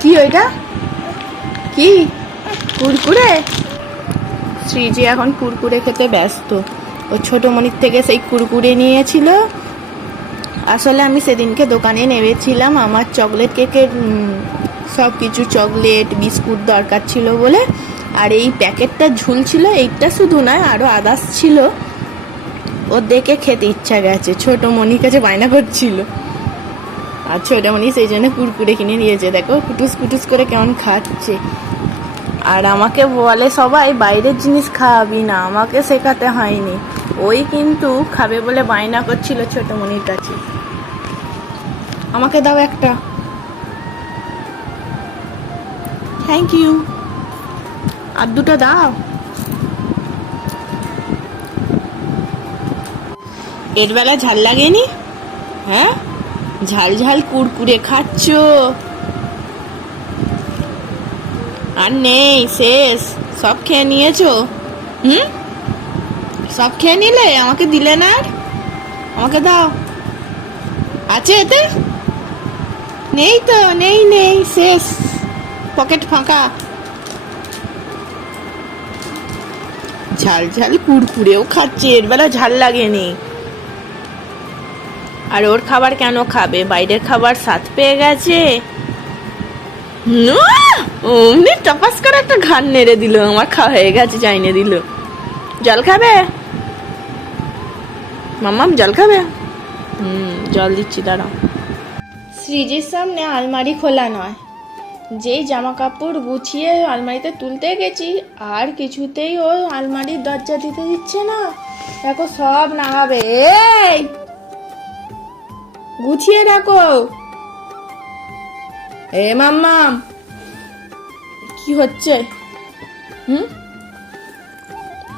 কি ওইটা? কি? কুরকুরে? শ্রীজি এখন কুরকুরে খেতে ব্যস্ত। ও ছোট মনির থেকে সেই কুরকুরে নিয়েছিল। আসলে আমি সেদিনকে দোকানে নেমেছিলাম। আমার চকলেট কেকের সব কিছু চকলেট, বিস্কুট দরকার ছিল বলে। আর এই প্যাকেটটা ঝুলছিল, এইটা শুধু নয় আরও আদার্স ছিল। ও দেখে খেতে ইচ্ছা গেছে। ছোট মনির কাছে বায়না করছিল। আর ছোটমণি সেই জন্য কুরকুরে কিনে নিয়েছে। দেখো, কুটুস কুটুস করে কেমন খাচ্ছে। আর আমাকে বলে, সবাই বাইরের জিনিস খাওয়াবি না, আমাকে শেখাতে হয়নি। ওই কিন্তু খাবে বলে বায়না করছিল ছোটমণির কাছে। আমাকে দাও একটা। থ্যাংক ইউ আর দুটো দাও। এর বেলা ঝাল লাগেনি? হ্যাঁ? ঝাল ঝাল কুরকুরে খাচ্ছ? আর নেই, শেষ। সব খেয়ে নিয়েছো? হুম? সব খেয়ে নিলে? আমাকে দিলে না আর? আমাকে দাও। আছে এতে? নেই তো, নেই নেই, শেষ। পকেট ফাঁকা। ঝাল ঝাল কুরকুরেও খাচ্ছে, এর বেলা ঝাল লাগেনি। আর ওর খাবার কেন খাবে? বাইরের খাবার স্বাদ পেয়ে গেছে। অমনি টপাস করে একটা ঘান নেড়ে দিল। আমার খাওয়া হয়ে গেছে, চাইনে দিল। জল খাবে? মাম্মাম, জল খাবে? হুম, জল দিচ্ছি, দাঁড়াও। শ্রীজির সামনে আলমারি খোলা নয়। যেই জামা কাপড় গুছিয়ে আলমারিতে তুলতে গেছি, আর কিছুতেই ও আলমারির দরজা দিতে দিচ্ছে না। দেখো, সব নাগাবে এই! গুছিয়ে রাখো। এ মাম্মাম, কি হচ্ছে? হুম?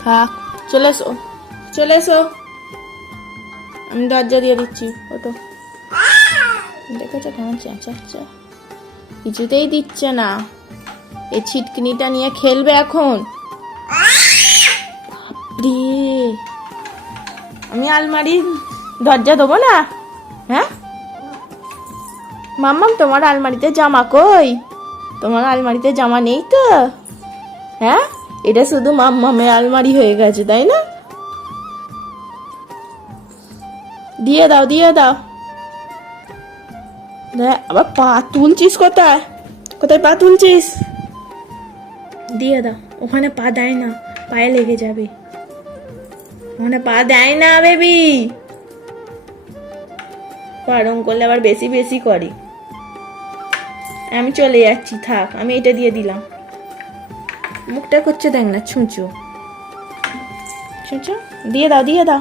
থাক, চলে এসো চলে এসো। আমি দরজা দিয়ে দিচ্ছি ওটো দেখেছ কেমন চেঁচাচ্ছে কিছুতেই দিচ্ছে না। এই ছিটকিনিটা নিয়ে খেলবে এখন। আমি আলমারির দরজা দেবো না? মাম্মাম, তোমার আলমারিতে জামা কই? তোমার আলমারিতে জামা নেই তো? হ্যাঁ? এটা শুধু মাম্মামের আলমারি হয়ে গেছে, তাই না? দিয়ে দাও দিয়ে দাও। আবার পা তুলছিস কোথায়? কোথায় পা তুলছিস? দিয়ে দাও। ওখানে পা দেয় না, পায়ে লেগে যাবে। ওখানে পা দেয় না, বেবি। পারং করলে আবার বেশি বেশি করে। আমি চলে যাচ্ছি, থাক, আমি এটা দিয়ে দিলাম। মুখটা করছে দেখ না, ছুঁচো। ছুঁচো? দিয়ে দাও দিয়ে দাও।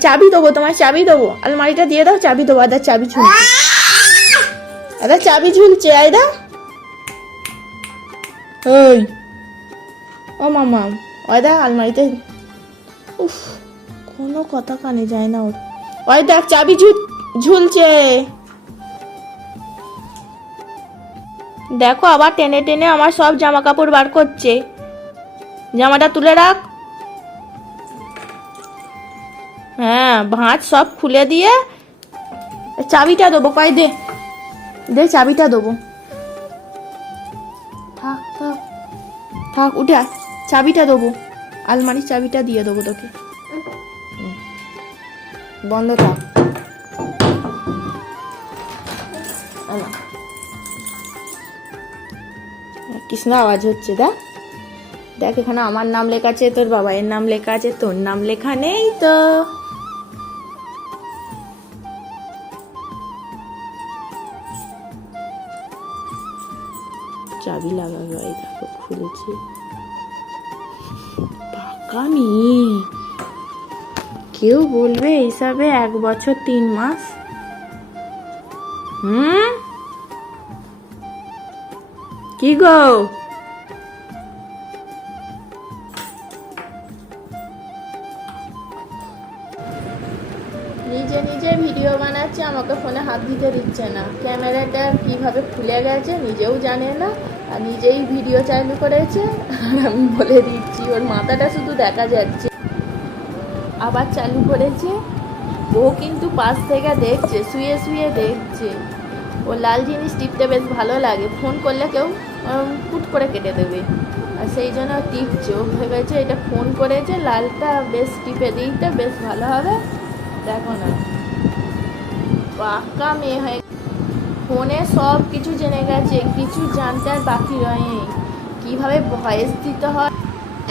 চাবি দেবো তোমার চাবি দেবো। আলমারিটা দিয়ে দাও, চাবি দেবো, আদার চাবি ঝুলছে। আদার চাবি ঝুলছে আয়দা ওই। ও মামা ওয়দা আলমারিতে। উফ, কোনো কথা কানে যায় না ওর। ওই দেখ, চাবি ঝুল, ঝুলছে। দেখো আবার টেনে টেনে আমার সব জামা কাপড় বার করছে। জামাটা তুলে রাখ। হ্যাঁ ভাঁজ সব খুলে দিয়ে চাবিটা দেবো কয় দে। দে, চাবিটা দেবো। থাক থাক থাক, উঠে চাবিটা দেবো। আলমারির চাবিটা দিয়ে দেবো তোকে। বন্ধ থাক। কৃষ্ণ, আওয়াজ হচ্ছে, দেখ। দেখ এখানে আমার নাম লেখা আছে, তোর বাবাইয়ের নাম লেখা আছে, তোর নাম লেখা নেই তো। চাবি লাগাবে, এই দেখো, খুলেছি। পাকা মেয়ে কেউ বলবে হিসাবে এক বছর তিন মাস? হুম? কি গো? নিজে নিজে ভিডিও বানাচ্ছে, আমাকে ফোনে হাত দিতে দিচ্ছে না। ক্যামেরাটা কীভাবে খুলে গেছে নিজেও জানে না, আর নিজেই ভিডিও চালু করেছে। আর আমি বলে দিচ্ছি, ওর মাথাটা শুধু দেখা যাচ্ছে। আবার চালু করেছে। ও কিন্তু পাশ থেকে দেখছে, শুয়ে শুয়ে দেখছে। ও লাল জিনিস টিপতে বেশ ভালো লাগে। ফোন করলে কেউ পুট করে কেটে দেবে। আর সেই জন্য টিপছে ও ভেবেছে, এটা ফোন করেছে, লালটা বেশ টিপে দিতে বেশ ভালো হবে। দেখো না। পাক্কা মেয়ে হয়ে ফোনে সব কিছু জেনে গেছে, কিছু জানতে আর বাকি রয়নি কীভাবে ভয়েস দিতে হয়?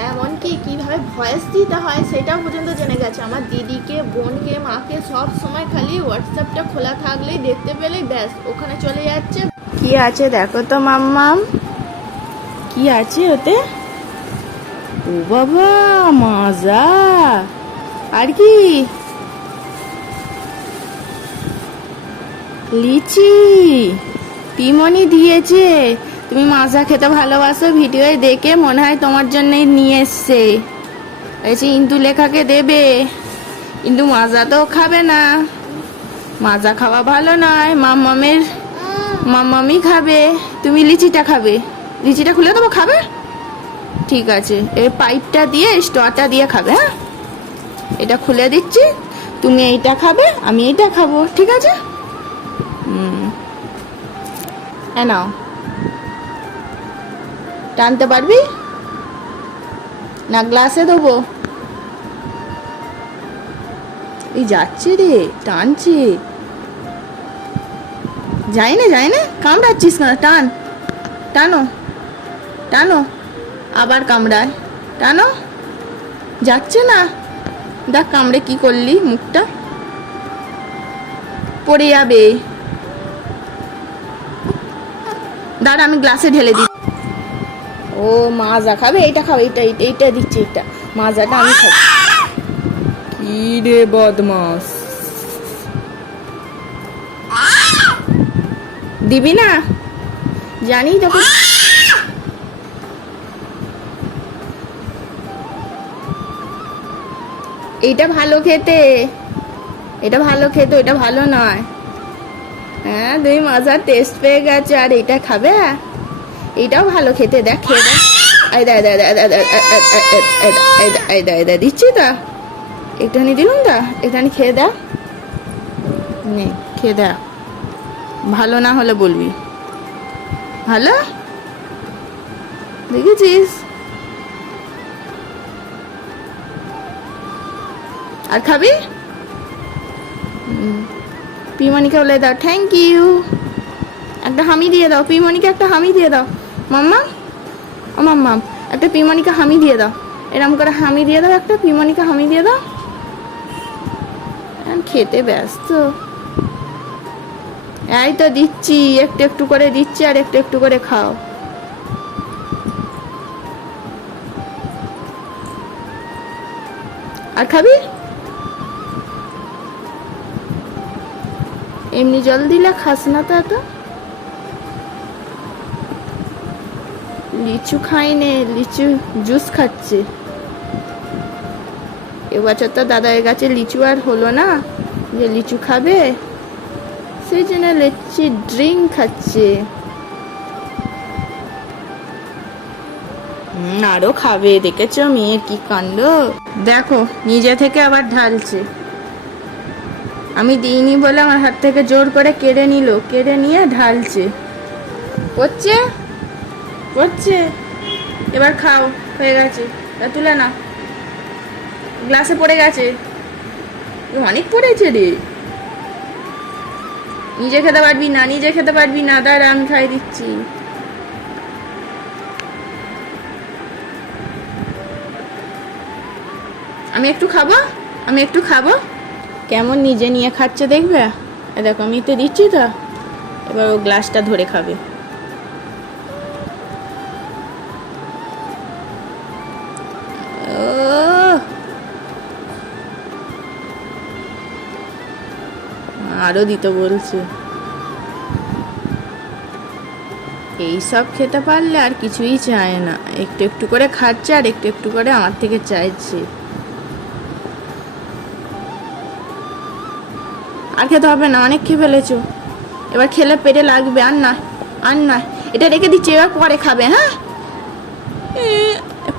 এমনকি কীভাবে ভয়েস দিতে হয় সেটাও পর্যন্ত জেনে গেছে। আমার দিদিকে, বোনকে, মাকে সব সময় খালি হোয়াটসঅ্যাপটা খোলা থাকলেই দেখতে পেলেই ব্যাস, ওখানে চলে যাচ্ছে। কি আছে দেখো তো মাম্মাম কি আছে ওতে? ও বাবা, মাজা। আর কি? লিচি। পিমনি দিয়েছে। তুমি মাজা খেতে ভালোবাসো, ভিডিওয়ে দেখে মনে হয় তোমার জন্যই নিয়ে এসছে। এসে ইন্দু লেখাকে দেবে। কিন্তু মাজা তো খাবে না। মাজা খাওয়া ভালো নয় মামামের মামামি খাবে। তুমি লিচিটা খাবে। লিচিটা খুলে দেবো, খাবে? ঠিক আছে। এই পাইপটা দিয়ে, স্টোরটা দিয়ে খাবে হ্যাঁ? এটা খুলে দিচ্ছি। তুমি এইটা খাবে, আমি এইটা খাব, ঠিক আছে? হুম। নাও। টানতে পারবি? না গ্লাসে দেবো। এই যাচ্ছে রে, টানছে। যাই না যাই না, কামড়াচ্ছিস না, টান। টানো টানো। আবার কামড়ায়। টানো। যাচ্ছে না। দেখ কামড়ে কি করলি মুখটা। পড়ে যাবে। দাঁড়া, আমি গ্লাসে ঢেলে দিই ও মাজা খাবে এইটা খাবে এইটা এইটা এইটা দিচ্ছি এইটা। মাজাটা আমি খাব। কি রে বদমাস। দিবি না? জানি তখন এইটা ভালো খেতে। এটা ভালো খেতে এটা ভালো নয়। হ্যাঁ দুই মাজার টেস্ট পেয়ে গেছে আর এটা খাবে? এইটাও ভালো খেতে দেখ খেয়ে দেখ এই দা দা দা দা দা এই দা এই দা দিচ্ছি তা একটুখানি দিলুম দা একটুখানি খেয়ে দা নে খেয়ে দা ভালো না হলে বলবি ভালো দেখেছিস আর খাবি। পিমনিকে বলে দাও থ্যাংক ইউ একটা হামি দিয়ে দাও পিমনিকে একটা হামি দিয়ে দাও মাম্মা? ও মাম্মাম একটা পিমনিকে হামি দিয়ে দাও। এরম করে হামি দিয়ে দাও, একটা পিমনিকে হামি দিয়ে দাও। খেতে ব্যস্ত। এই তো দিচ্ছি, একটু একটু করে দিচ্ছি আর একটু একটু করে খাও। আর খাবি? এমনি জল দিলে খাস না তো এত। লিচু খাইনে লিচু জুস খাচ্ছে। এবছর তো দাদার কাছে লিচু আর হলো না যে লিচু খাবে সেই জন্য লিচি ড্রিঙ্ক খাচ্ছে। আরও খাবে দেখেছ মেয়ের কি কাণ্ড? দেখো নিজে থেকে আবার ঢালছে। আমি দিইনি বলে আমার হাত থেকে জোর করে কেড়ে নিল কেড়ে নিয়ে ঢালছে। করছে? করছে? এবার খাও, হয়ে গেছে। তুলে না গ্লাসে পড়ে গেছে। অনেক পড়েছে রে। নিজে খেতে পারবি না, নিজে খেতে পারবি না। দাঁড়া, আমি খাই দিচ্ছি। আমি একটু খাব? আমি একটু খাব? কেমন নিজে নিয়ে খাচ্ছে দেখবে? দেখো, আমি তো দিচ্ছি তো। এবার ও গ্লাসটা ধরে খাবে। আরও দিতে বলছে এইসব খেতে পারলে আর কিছুই চায় না। একটু একটু করে খাচ্ছে আর একটু একটু করে আমার থেকে চাইছে। আর খেতে হবে না, অনেক খেয়ে ফেলেছো। এবার খেলে পেটে লাগবে, আর না আর না। এটা রেখে দিচ্ছি, এবার পরে খাবে হ্যাঁ?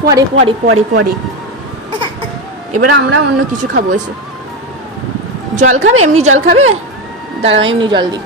পরে পরে পরে পরে। এবার আমরা অন্য কিছু খাব, এসে। জল খাবে? এমনি জল খাবে? দাঁড়াও এমনি জল দিই।